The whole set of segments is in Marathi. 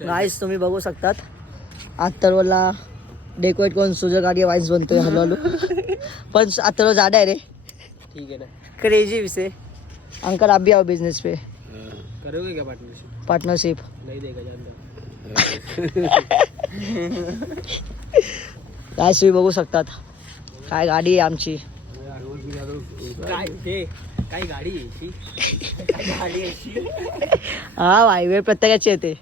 गाईस तुम्ही बघू शकतात अत्तरवला डेकोरेट करून सुजय गाडी वाईस बनतोय हळूहळू. पण अत्तरव जाड आहे रे. ठीक है ना. क्रेजी विषय. अंकल आप भी आओ बिजनेस पे. करोगे क्या पार्टनरशिप नहीं देगा जानता. काय तुम्ही बघू शकतात काय गाडी आहे आमची. काय गाडी आहे हा हायवे प्रत्येकाची येते.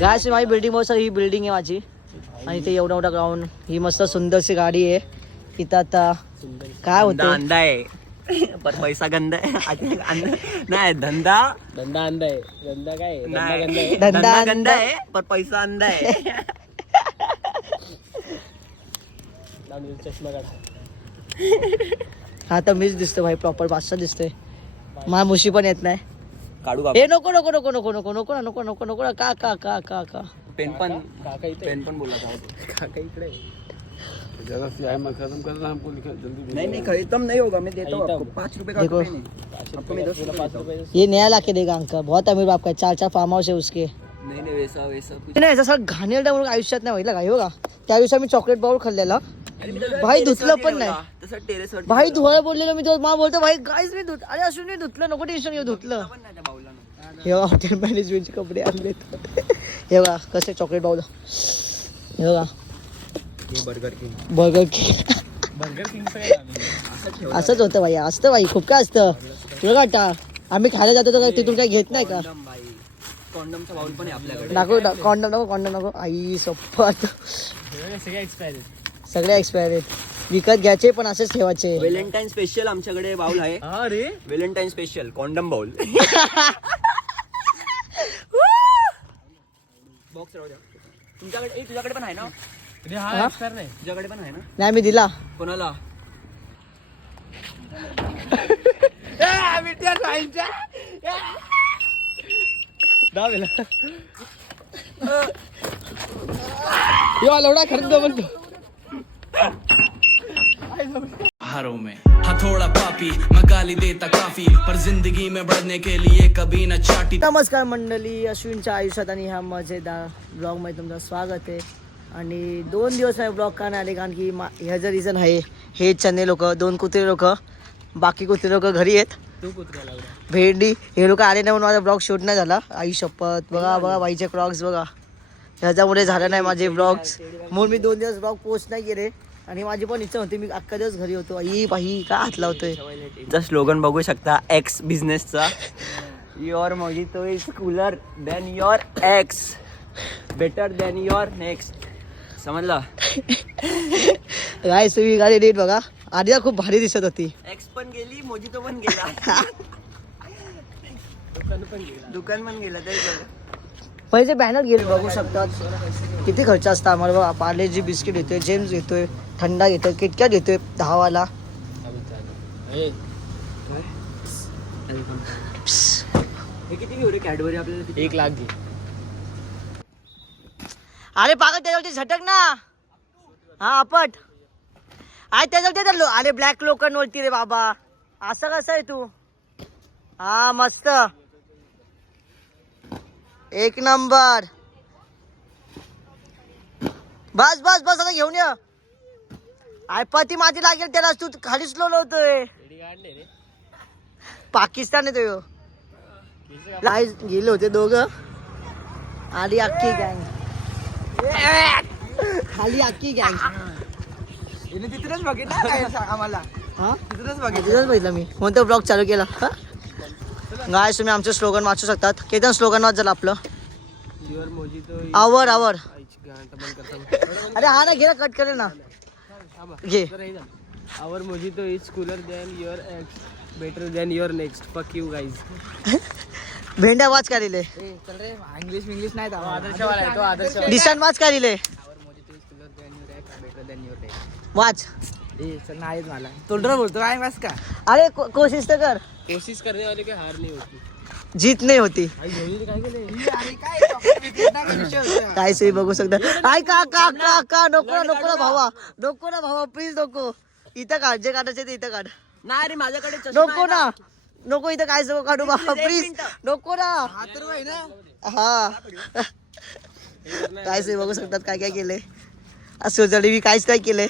काय माझी बिल्डिंग बघू ही बिल्डिंग आहे माझी आणि ते एवढा मोठा ग्राउंड. ही मस्त सुंदरशी गाडी आहे. इथं आता काय होतं अंधा आहे पर पैसा गंदा आहे. नाही धंदा धंदा अंधा आहे. धंदा काय आहे? धंदा नाही. गंदा आहे. धंदा गंदा आहे पर पैसा अंधा आहे. चष्मा काढा. हा तर मीच दिसतो भाई प्रॉपर बादशाह दिसतोय. मला मुशी पण येत नाही. काढू का हे नको नको नको नको नको नको ना नको नको नको ना का का का का का पेन पण काका इथे. पेन पण बोला था. काका इकडे आहे. नहीं नहीं खत्म नहीं होगा. मैं देता हूँ आपको 5 रुपए का. देखो. पेन है. आपको मैं 10 रुपए देता हूँ. ये नया लाके देगा अंकल. बहुत अमीर बाप का 4 फार्म हाऊस है उसके. नहीं नहीं वैसा वैसा कुछ नाही असं सगळं घाणेरडा म्हणून आयुष्यात नाही व्हायला काय बघा. त्या दिवशी आम्ही चॉकलेट बाउल खाल्लेला भाई धुतलं पण नाही. तसं टेरेसवर भाई धुवायला बोललेलो मी. तो मला बोलतो भाई गाईज मी धुत. अरे असून मी धुतलं नको टेन्शन घेऊ. धुतलं पण नाही त्या बाऊला. हे बघा हॉटेल मॅनेजमेंटचे कपडे आणले. हे बघा कसे चॉकलेट बाउल. हे बघा हे burger king. Burger king. Burger king असंच होतं भाई. असतं भाई खूप काय असतं तुला वाटतं. आम्ही खायला जातो तर तिथून काही घेत नाही का. कॉन्डम भाई. कॉन्डमचा बाउल पण आहे आपल्याकडे. नको कॉन्डम नको. आई सोपत सगळे एक्सपायर आहेत. सगळे एक्सपायर आहेत. विकत घ्यायचे पण असेच ठेवायचे. व्हॅलेंटाईन स्पेशल आमच्याकडे बाउल आहे. अरे Valentine special condom bowl. Box राहू द्या. तुमच्याकडे तुझ्याकडे पण आहे ना. हा एक्सपायर नाही. तुझ्याकडे पण आहे ना. नाही मी दिला. कोणाला. लवडा खरीद म्हणतो. हारों में हथौड़ा पापी मैं गाली देता काफी पर जिंदगी में बढ़ने के लिए कभी न चाटी. नमस्कार मंडळी. अश्विनच्या आयुष्यात आणि ह्या मजेदार ब्लॉगमध्ये तुमचं स्वागत आहे. आणि 2 दिवस नाही ब्लॉग का नाही आले कारण की ह्याचं रिझन आहे हे चने लोक 2 कुत्रे लोक बाकी कुत्रे लोक घरी आहेत. तू कुत्र्या लावला. भेंडी हे लोक आले नाही म्हणून माझा ब्लॉग शूट नाही झाला. आई शपथ. बघा बघा बाईचे ब्लॉग्स बघा. ह्याच्यामुळे झालं नाही माझे ब्लॉग्स म्हणून मी 2 दिवस ब्लॉग पोस्ट नाही केले. आणि माझी पण इच्छा होती. मी अख्खा दिवस घरी होतो. आई बाई का हात लावतोय. चा स्लोगन बघू शकता एक्स बिझनेसचा. Your mojito is cooler than your ex better than your next. समजला. काय तुम्ही गाडी नीट बघा. आधी खूप भारी दिसत होती. एक्स पण गेली मोजितो पण गेला. दुकान पण गेला तरी पहिले बॅनर गेले बघू शकतात. किती खर्च असतं आम्हाला बघा. पार्लेजी बिस्किट येतोय जेम्स घेतोय थंडा घेतोय किटकॅट घेतोय 10 वाला. हे किती घेऊ रे कॅडबरी आपल्याला. 1 लाख घे. अरे पागल त्याच्यावरती झटक ना. हा अपट आहे त्याच्यावरती. अरे ब्लॅक लोकन वरती रे बाबा. असं कसं आहे तू. हा मस्त एक नंबर. बस बस बस आता घेऊन ये. आय पती माझी लागेल त्याला. तू खाली स्लो होतोय. पाकिस्तान आहे तो. गेले होते दोघं आधी अख्खी गँग खाली अख्खी गँग. तिथूनच बघितलं आम्हाला. हा तिथूनच तिथंच बघितलं मी कोणता ब्लॉग चालू केला. गाय तुम्ही आमचं स्लोगन वाचू शकतात. केतन स्लोगन वाच झालं आपलं. युअर मोजितो आवर आवर. बंद करता. अरे हा ना घे ना कट करे ना घे. Our mojito is cooler than your ex better than your next. Fuck you guys. भेंड्या वाच का दिले. इंग्लिश नाही. आदर्शवाला आहे तो. आदर्श दिशान वाच का दिले. वाच. नाही मला तोंडर बोलतो काय बस का. अरे कोशिश तर कर. कोशिश करने वाले की हार नहीं होती. जीत नाही होती. काय केले. काय सही बघू शकता. काय का का का का नको ना नको ना भावा. नको ना भावा प्लीज नको. इथं काढ जे काढायचे ते इथं काढ. नाही रे माझ्याकडे चष्मा नको आहे ना नको इथं काय सगळं काढू बाबा प्लीज नको ना. हा काय बघू शकतात काय काय केलंय. सुजडी मी काहीच नाही केलंय.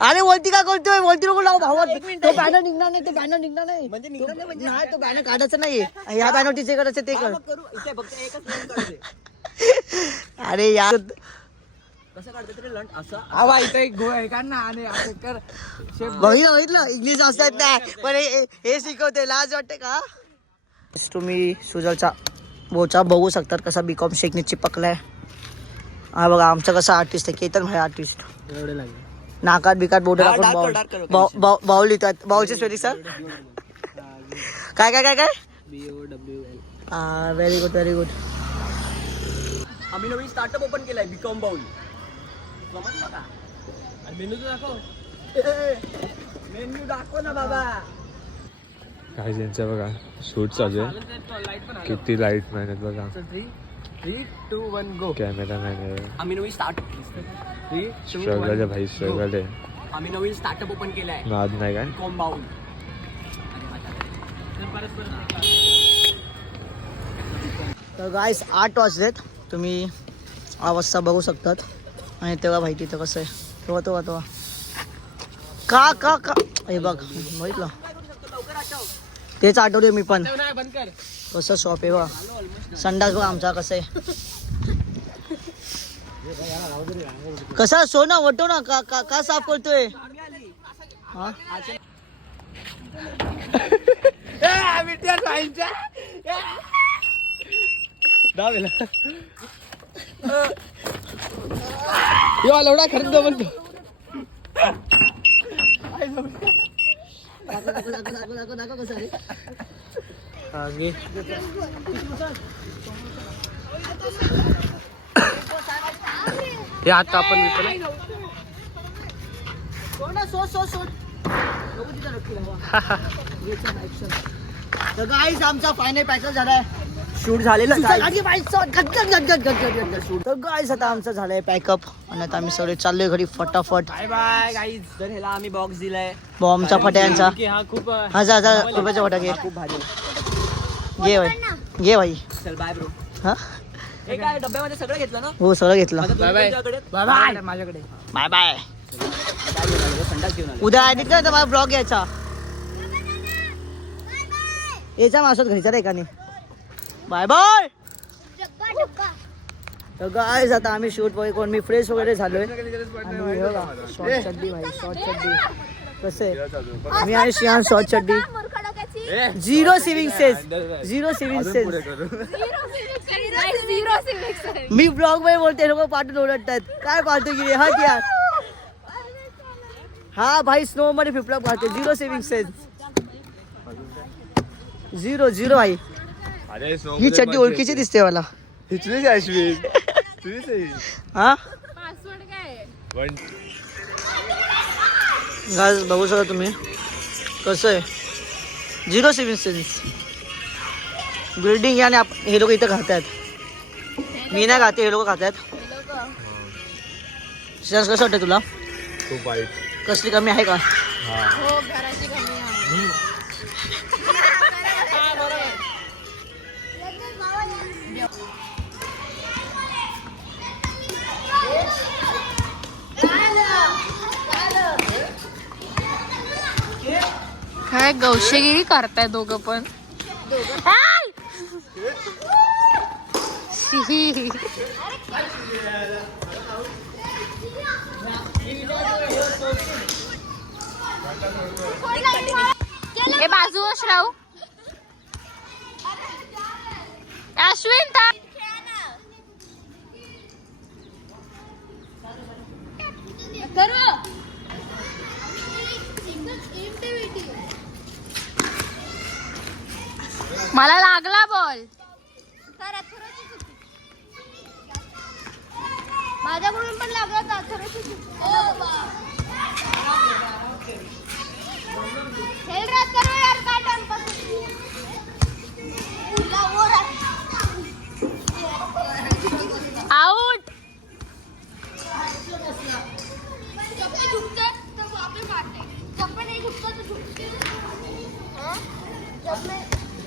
अरे वरती काय करतोय, वरती नको लावू भावा. तो बॅनर निघणार नाही, तो बॅनर निघणार नाही. नाही तो बॅनर काढायचं नाही. ह्या बॅनरची जे करायचं ते कर. अरे यार कसं काढतो तरी लंट असं. बघितलं इंग्लिश असतात नाही पण हे शिकवते. लाज वाटते का. तुम्ही सुजलचा बोचा बघू शकतात कसा बीकॉम शेकने चिपकलाय. हा बघा आमचा कसा आर्टिस्ट आहे, केतन भाई आर्टिस्ट. एवढे लागले. नाकात बिकात बोट dark टाकून बाउल लिहितात. बाउलची स्पेलिंग सर काय काय काय काय. BOWL. हा व्हेरी गुड व्हेरी गुड. आम्ही नवीन स्टार्टअप ओपन केलाय बीकॉम बाउल. समजलं का. आणि मेनू तर दाखव. मेन्यू दाखव ना बाबा. काय यांचं बघा शूट चालू आहे. किती लाईट मॅन आहेत बघा. 3, 2, 1 गो. कॅमेरामॅन आहे. आम्ही नवीन स्ट्रगल आहे भाई, स्ट्रगल आहे. आम्ही नवीन स्टार्टअप ओपन केलाय नाद नाही काय. BCom bowl. तर गाईस 8 वाजलेत. तुम्ही अवस्था बघू शकतात. आणि तेव्हा माहिती तर कसं आहे. तेव्हा का का का हे बघ बघितलं तेच आठवले मी पण. बंद कर. कसं शॉप आहे बघा. संडास बघा आमचा कसं आहे. कसा सोना वटो ना का का का साफ करतोय. हा लवडा खर्च म्हणतो. दाखव कसं रे. हे आता आपण तर गाईस आमचा फायनल पॅकेज झालाय. शूट झालेलं तर गाईस आता आमचं झालंय पॅकअप. आणि आता आम्ही सगळे चाललोय घरी फटाफट. Bye bye guys. तर ह्याला आम्ही बॉक्स दिलाय बॉम्बचा फट्यांचा हा खूप 1000 रुपयाचा फटाके खूप भारी. घे भाई घे भाई. चल बाय ब्रो. हा हे काय डब्यामध्ये सगळं घेतलं ना. हो सगळं घेतलं. Bye bye. तुझ्याकडे बाय माझ्याकडे. Bye bye. संडास घेऊन आलो. उद्या ऍडिट कर मला ब्लॉग यायचा. याचा मासोत घ्यायचा रे एकाने. Bye bye. तर गाईस आता आम्ही शूट वगैरे करून मी फ्रेश वगैरे झालोय. आणि बघा शॉर्ट चड्डी भाई शॉर्ट चड्डी कसे मी आणि शियान शॉर्ट चड्डी. 0 सिविंग सेन्स 0 सिविंग सेन्स. मी ब्लॉग मध्ये बोलते लोक पाठवून ओरडतात काय पाहतो की हा यार. हा भाई स्नो मध्ये फिपला पाहते. 0 सिविंग सेन्स 0 भाई. ही चड्डी ओळखीची दिसते मला. हा गाइस बघू शकता तुम्ही कसं आहे. 0 सिविंग सेन्स बिल्डिंग. आणि हे लोक इथं खातात. मी नाही खाते हे लोक खातात. कसं वाटतं तुला. खूप वाईट. कसली कमी आहे का. काय गौशगिरी करताय दोघं पण. हे बाजू राहू. अश्विन था मला लागला बॉल. माझ्याकडून पण लागला. आउट.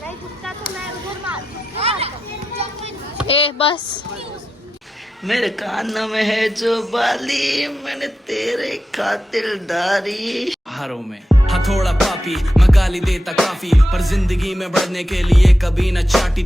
नहीं झुकता तो मैं उधर मार. बस मेरे कान में है जो बाली मैंने तेरे खातिर डारी. हारों में हथौड़ा पापी मैं गाली देता काफी पर जिंदगी में बढ़ने के लिए कभी न चाटी